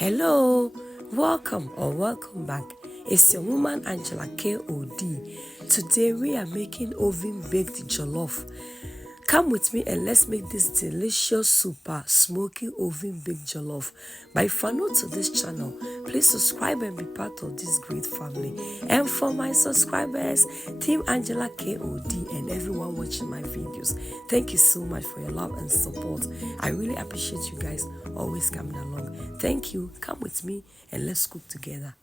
Hello, welcome back. It's your woman Angela KOD. Today we are making oven baked jollof. Come with me and let's make this delicious super smoky oven baked jollof. But if you're new to this channel, please subscribe and be part of this great family. And for my subscribers, Team Angela KOD and everyone watching my videos, thank you so much for your love and support. I really appreciate you guys always coming along. Thank you. Come with me and let's cook together.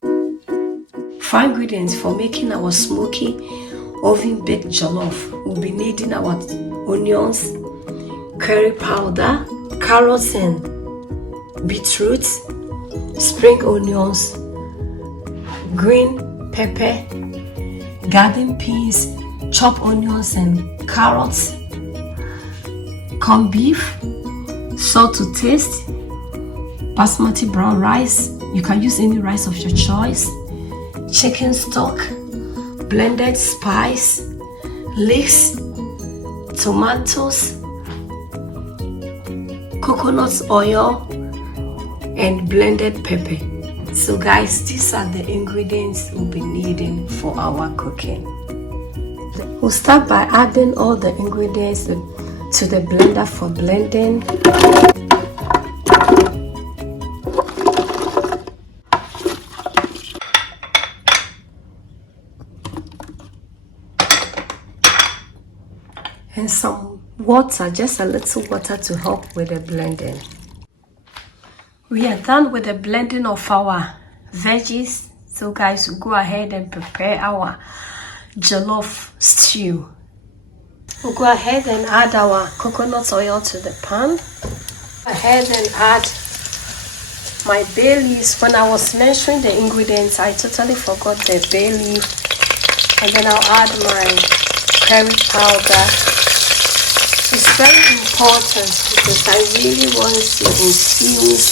For ingredients for making our smoky oven baked jollof, we'll be needing our onions, curry powder, carrots and beetroot, spring onions, green pepper, garden peas, chopped onions and carrots, corned beef, salt to taste, basmati brown rice, you can use any rice of your choice, chicken stock, blended spice, leeks, tomatoes, coconut oil, and blended pepper. So guys, these are the ingredients we'll be needing for our cooking. We'll start by adding all the ingredients to the blender for blending. And some water, just a little water to help with the blending. We are done with the blending of our veggies. So guys, we'll go ahead and prepare our jollof stew. We'll go ahead and add our coconut oil to the pan. Go ahead and add my bay leaves. When I was mentioning the ingredients, I totally forgot the bay leaf. And then I'll add my curry powder. It's very important because I really want to infuse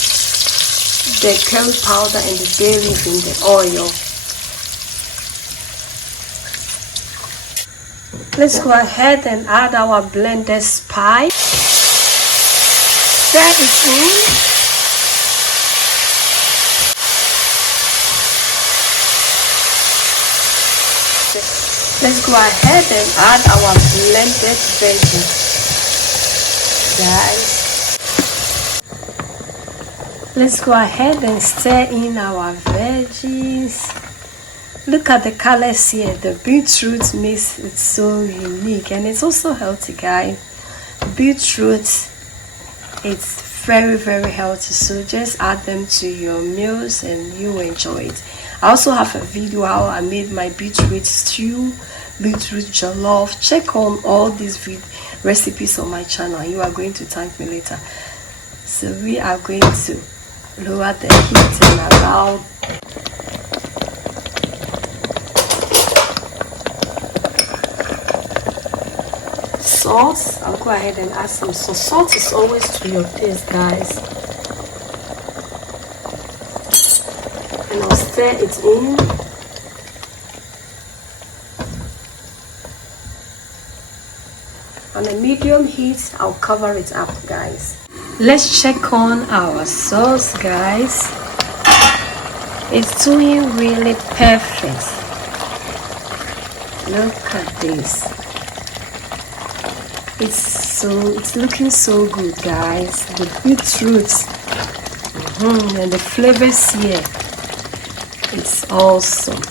the curry powder and the bay leaf in the oil. Let's go ahead and add our blended spice. Stir it in. Let's go ahead and add our blended veggies. Guys, let's go ahead and stir in our veggies. Look at the colors here. The beetroot makes it so unique and it's also healthy, guys. Beetroot, it's very healthy, so just add them to your meals and you enjoy it. I also have a video how I made my beetroot stew, beetroot jollof. Check on all these recipes on my channel and you are going to thank me later. So we are going to lower the heat and allow salt. I'll go ahead and add some salt. Salt is always to your taste, guys. And I'll stir it in. On a medium heat, I'll cover it up, guys. Let's check on our sauce, guys. It's doing really perfect. Look at this. It's looking so good, guys. The beetroot and the flavors here, it's awesome.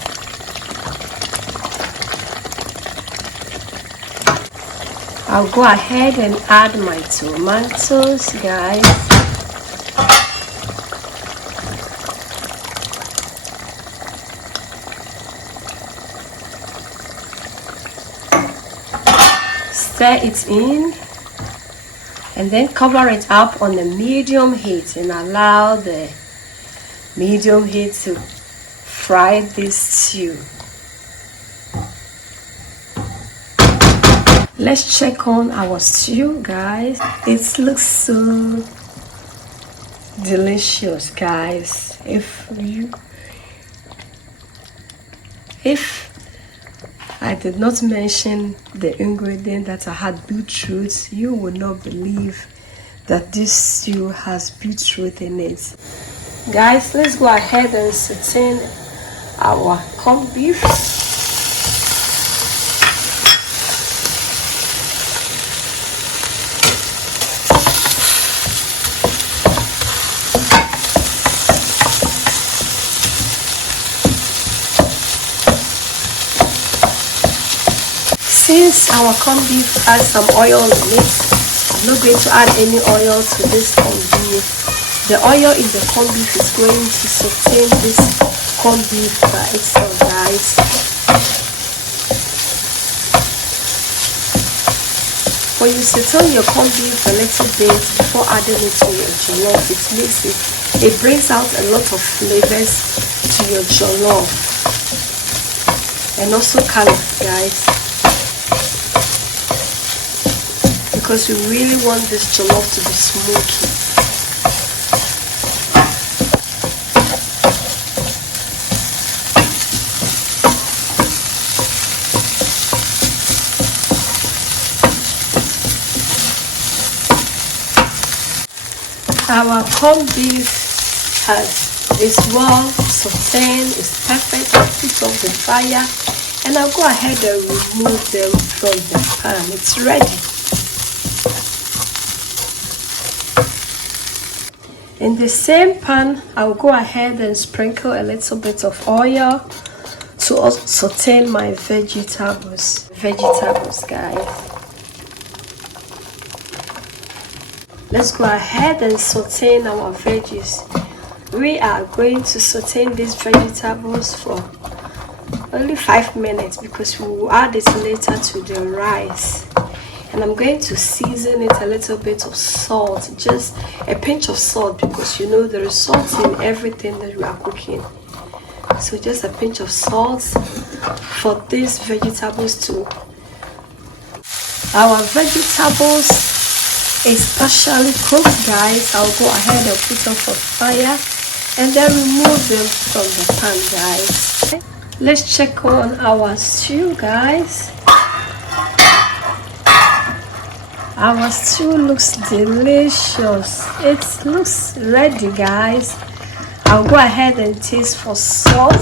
I'll go ahead and add my tomatoes, guys. Stir it in and then cover it up on the medium heat and allow the medium heat to fry this stew. Let's check on our stew, guys. It looks so delicious, guys. If I did not mention the ingredient that I had beetroot, you would not believe that this stew has beetroot in it. Guys, let's go ahead and saute our corned beef. Since our corned beef has some oil in it, I'm not going to add any oil to this corned beef. The oil in the corned beef is going to saute this corned beef by itself, guys. When you saute your corned beef a little bit before adding it to your jollof, it brings out a lot of flavors to your jollof and also color, guys. Because we really want this jollof to be smoky. Our corned beef is well sauteed, it's perfect. I'll put off the fire and I'll go ahead and remove them from the pan. It's ready. In the same pan, I'll go ahead and sprinkle a little bit of oil to saute my vegetables. Guys. Let's go ahead and saute our veggies. We are going to saute these vegetables for only 5 minutes because we will add it later to the rice. And I'm going to season it a little bit of salt, just a pinch of salt, because you know there is salt in everything that we are cooking. So just a pinch of salt for these vegetables too. Our vegetables is partially cooked, guys. I'll go ahead and put off a fire and then remove them from the pan, guys. Okay. Let's check on our stew, guys. Our stew looks delicious. It looks ready, guys. I'll go ahead and taste for salt.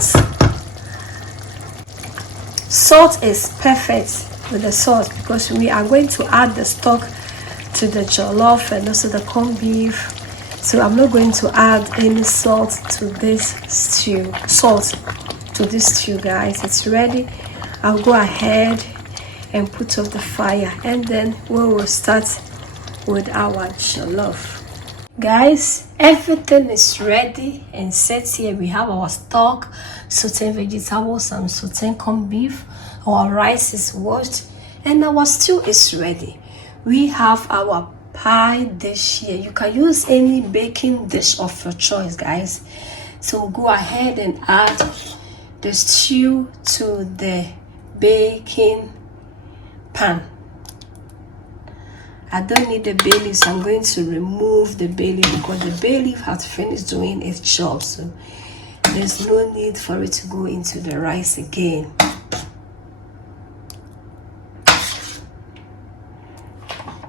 Salt is perfect with the salt because we are going to add the stock to the jollof and also the corned beef. So I'm not going to add any salt to this stew. Guys. It's ready. I'll go ahead and put off the fire and then we will start with our jollof. Guys, everything is ready and set here. We have our stock, sauteed vegetables and sauteed corned beef. Our rice is washed and our stew is ready. We have our pie dish here. You can use any baking dish of your choice, guys. So go ahead and add the stew to the baking pan. I don't need the bay leaf, so I'm going to remove the bay leaf because the bay leaf has finished doing its job, so there's no need for it to go into the rice again.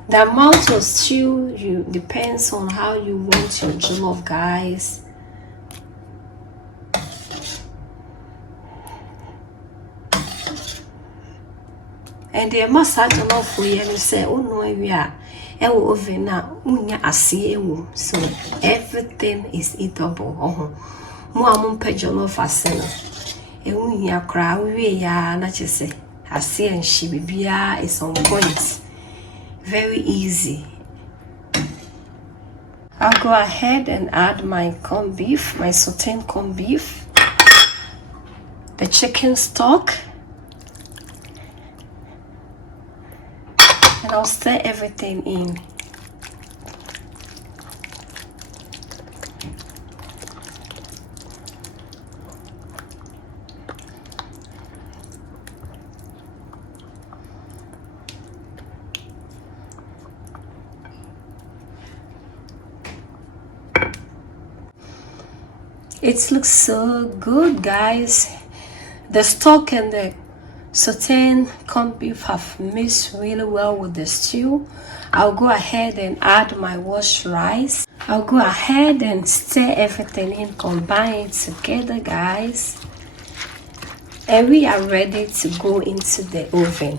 The amount of stew depends on how you want your jollof, guys. And the massage jollof we say, oh no, we are oven now, so everything is eatable. Mo pe jollof asena. Unya kra we ya na chese. Ase and she bibia is on point. Very easy. I'll go ahead and add my corned beef, my sauteed corned beef, the chicken stock, and I'll stir everything in. It looks so good, guys. The stock and the sauteed corned beef have mixed really well with the stew. I'll go ahead and add my washed rice. I'll go ahead and stir everything in, combine it together, guys. And we are ready to go into the oven.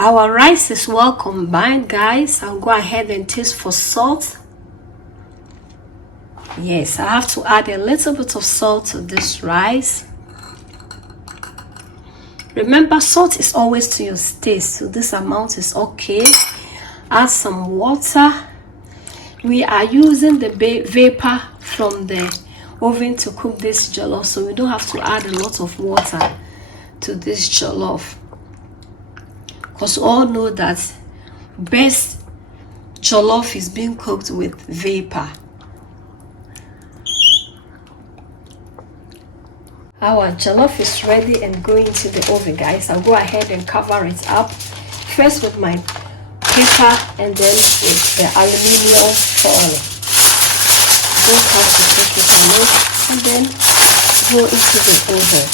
Our rice is well combined, guys. I'll go ahead and taste for salt. Yes, I have to add a little bit of salt to this rice. Remember, salt is always to your taste, so this amount is okay. Add some water. We are using the vapor from the oven to cook this jollof, so we don't have to add a lot of water to this jollof. Because we all know that best jollof is being cooked with vapor. Our jollof is ready and going into the oven, guys. I'll go ahead and cover it up. First with my paper and then with the aluminium foil. Don't have to take it away and then go into the oven.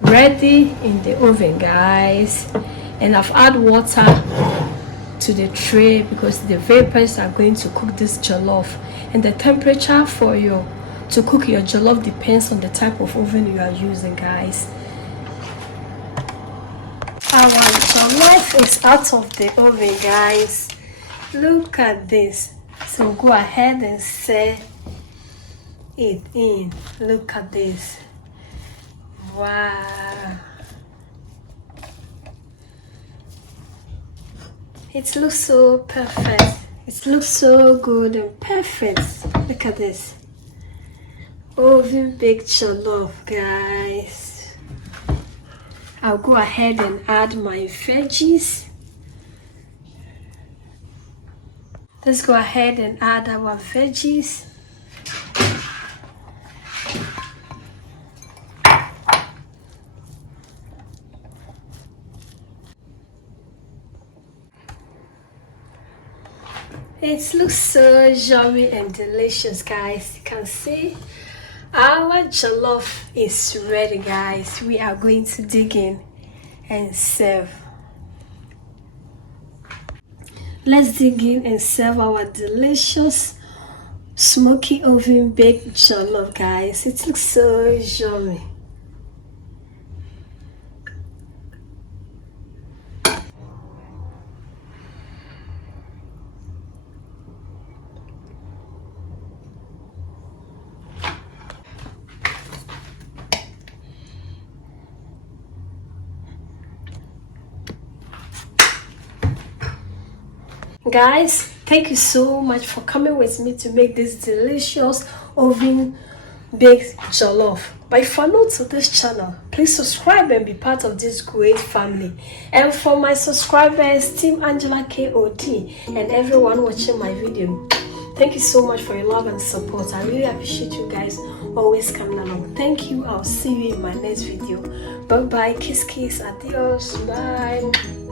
Ready in the oven, guys, and I've added water to the tray because the vapors are going to cook this jollof, and the temperature for to cook your jollof depends on the type of oven you are using, guys. Our jollof is out of the oven, guys. Look at this. So go ahead and set it in. Look at this. Wow, it looks so perfect. It looks so good and perfect. Look at this oven baked jollof, guys. I'll go ahead and add my veggies. Let's go ahead and add our veggies. It looks so yummy and delicious, guys. You can see our jollof is ready, guys. We are going to dig in and serve. Let's dig in and serve our delicious smoky oven baked jollof, guys. It looks so yummy. Guys, thank you so much for coming with me to make this delicious oven baked jollof. But if you're new to this channel, please subscribe and be part of this great family. And for my subscribers, Team Angela KOT, and everyone watching my video, thank you so much for your love and support. I really appreciate you guys always coming along. Thank you. I'll see you in my next video. Bye bye. Kiss kiss. Adios. Bye.